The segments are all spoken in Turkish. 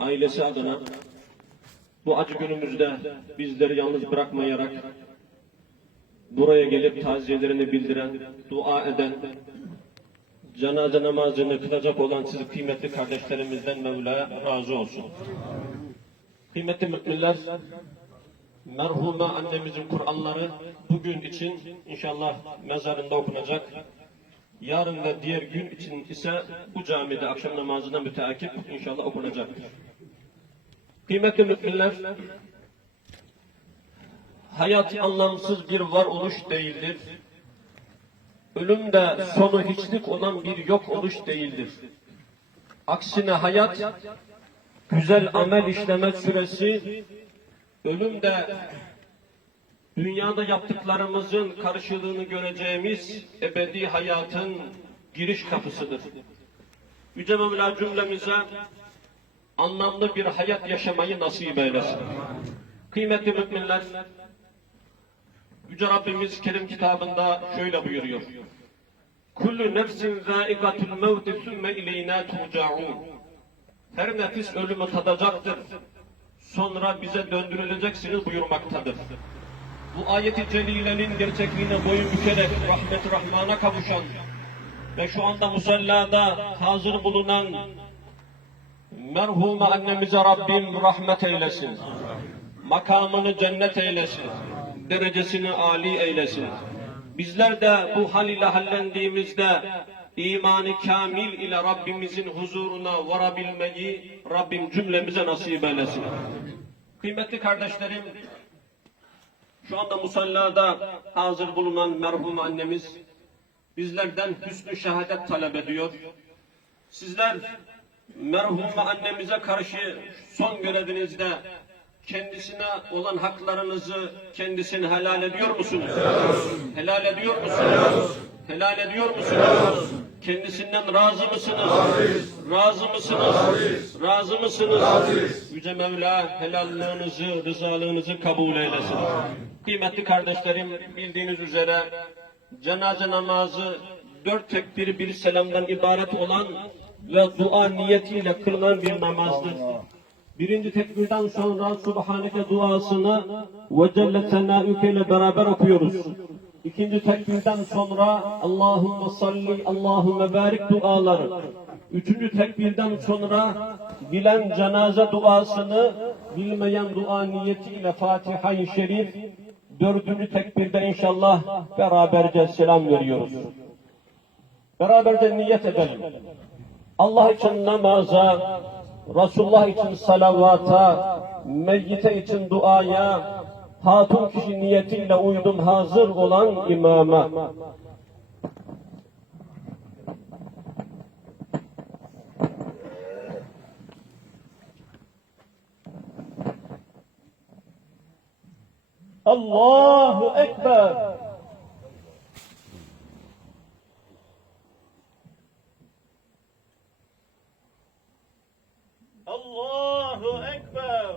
ailesi adına bu acı günümüzde bizleri yalnız bırakmayarak buraya gelip taziyelerini bildiren, dua eden, cenaze namazını kılacak olan siz kıymetli kardeşlerimizden Mevla'ya razı olsun. Kıymetli müminler, merhume annemizin Kur'anları bugün için inşallah mezarında okunacak. Yarın ve diğer gün için ise bu camide akşam namazına müteakip inşallah okunacak. Kıymetli müminler, hayat anlamsız bir varoluş değildir. Ölüm de sonu hiçlik olan bir yok oluş değildir. Aksine hayat, güzel amel işleme süresi, ölüm de dünyada yaptıklarımızın karşılığını göreceğimiz ebedi hayatın giriş kapısıdır. Yüce Mevla cümlemize anlamlı bir hayat yaşamayı nasip eylesin. Kıymetli müminler, Yüce Rabbimiz Kerim kitabında şöyle buyuruyor. Kullu nefsin zâikatul mevti sümme ileyna turcaun. Her nefis ölümü tadacaktır. Sonra bize döndürüleceksiniz buyurmaktadır. Bu ayeti celilenin gerçekliğine boyun bükerek rahmet rahmana kavuşan ve şu anda musallada hazır bulunan merhume annemize Rabbim rahmet eylesin. Makamını cennet eylesin. Derecesini âli eylesin. Bizler de bu hal ile hallendiğimizde imanı kamil ile Rabbimizin huzuruna varabilmeyi Rabbim cümlemize nasip eylesin. Kıymetli kardeşlerim, şu anda musallada hazır bulunan merhum annemiz bizlerden hüsnü şehadet talep ediyor. Sizler merhume annemize karşı son görevinizde kendisine olan haklarınızı kendisine helal ediyor musunuz? Helal ediyor musunuz? Helal ediyor musunuz? Kendisinden razı mısınız? Razı mısınız? Razı mısınız? Yüce Mevla helallığınızı, rızalığınızı kabul eylesin. Kıymetli kardeşlerim bildiğiniz üzere cenaze namazı dört tekbir bir selamdan ibaret olan ve dua niyetiyle kılınan bir namazdır. Birinci tekbirden sonra Subhaneke duasını ve Celle Senâüke ile beraber okuyoruz. İkinci tekbirden sonra Allahümme salli, Allahümme barik duaları. Üçüncü tekbirden sonra bilen cenaze duasını, bilmeyen dua niyetiyle Fatiha-i Şerif, dördüncü tekbirde inşallah beraberce selam veriyoruz. Beraberce niyet edelim. Allah için namaza, Resulullah için salavata, meyyite için duaya, hatun kişi niyetiyle uydum hazır olan imama. Allahu Ekber. Allahu Ekber.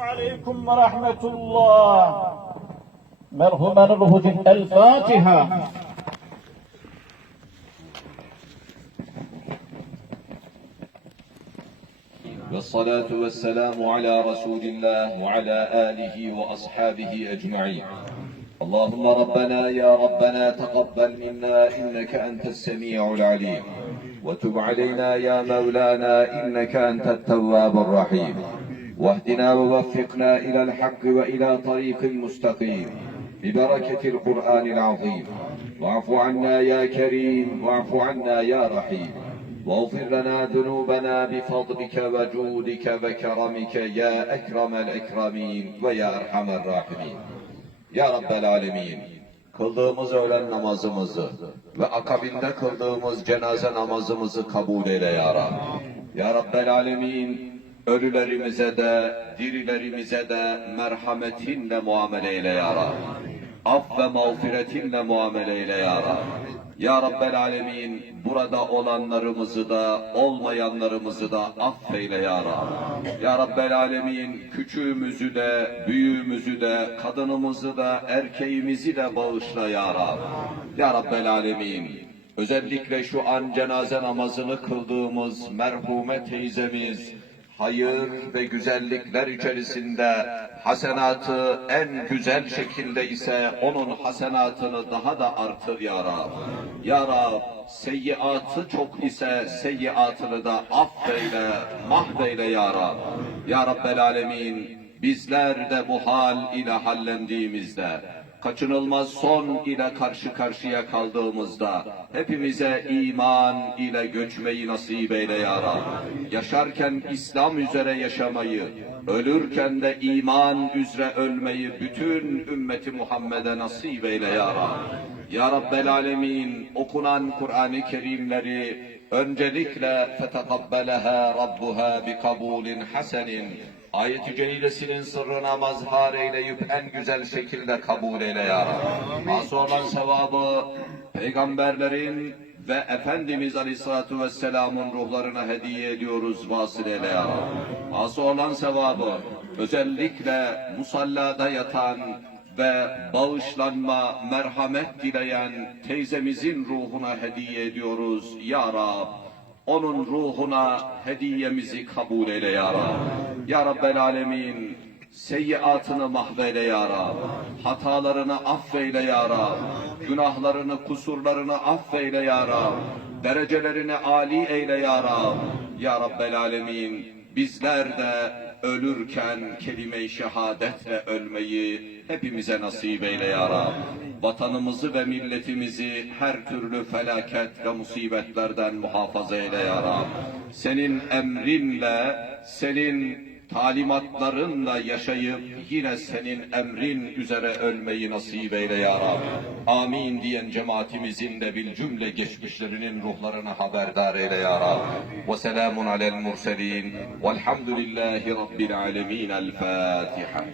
Ve Rahmetullah. Merhumen ruhu El Fatiha. والصلاة والسلام على رسول الله وعلى آله وأصحابه أجمعين اللهم ربنا يا ربنا تقبل منا إنك أنت السميع العليم وتب علينا يا مولانا إنك أنت التواب الرحيم واهدنا ووفقنا إلى الحق وإلى طريق مستقيم ببركة القرآن العظيم واعف عنا يا كريم واعف عنا يا رحيم واغفر لنا ذنوبنا بفضلك وجودك وكرمك يا أكرم الأكرمين ويا أرحم الراحمين Ya Rabbel Alemin, kıldığımız öğlen namazımızı ve akabinde kıldığımız cenaze namazımızı kabul eyle Ya Rab. Ya Rabbel Alemin, ölülerimize de, dirilerimize de merhametinle muamele eyle Ya Rab. Af ve mağfiretinle muamele eyle Ya Rab. Ya Rabbel Alemin, burada olanlarımızı da, olmayanlarımızı da affeyle Ya Rab. Ya Rabbel Alemin, küçüğümüzü de, büyüğümüzü de, kadınımızı da, erkeğimizi de bağışla Ya Rab. Ya Rabbel Alemin, özellikle şu an cenaze namazını kıldığımız merhume teyzemiz, hayır ve güzellikler içerisinde hasenatı en güzel şekilde ise onun hasenatını daha da artır ya Rab. Ya Rab, seyyiatı çok ise seyyiatını da affeyle, mahveyle ya Rab. Ya Rabbel Alemin, bizler de bu hal ile hallendiğimizde, kaçınılmaz son ile karşı karşıya kaldığımızda hepimize iman ile göçmeyi nasip eyle ya Rab. Yaşarken İslam üzere yaşamayı, ölürken de iman üzere ölmeyi bütün ümmeti Muhammed'e nasip eyle ya Rab. Ya Rabbel Alemin okunan Kur'an-ı Kerimleri öncelikle fetekabbeleha Rabbuha bi kabulin hasenin Ayet-i Celilesinin sırrına mazhar eyleyip en güzel şekilde kabul eyle ya Rabbi. Olan sevabı peygamberlerin ve Efendimiz Aleyhisselatü Vesselam'ın ruhlarına hediye ediyoruz vasıl eyle ya Rabbi. Olan sevabı özellikle musallada yatan ve bağışlanma, merhamet dileyen teyzemizin ruhuna hediye ediyoruz ya Rab. Onun ruhuna hediyemizi kabul eyle ya Rab. Ya Rabbel Alemin, seyyiatını mahveyle ya Rab. Hatalarını affeyle ya Rab. Günahlarını, kusurlarını affeyle ya Rab. Derecelerini âli eyle ya Rab. Ya Rabbel Alemin, bizler de ölürken kelime-i şehadetle ölmeyi hepimize nasip eyle ya Rab. Vatanımızı ve milletimizi her türlü felaket ve musibetlerden muhafaza eyle ya Rab. Senin emrinle, senin talimatlarınla yaşayıp yine senin emrin üzere ölmeyi nasip eyle ya Rab. Amin diyen cemaatimizin de bil cümle geçmişlerinin ruhlarına haberdar eyle ya Rab. Ve selamun alel murselin velhamdülillahi rabbil alemin. El Fatiha.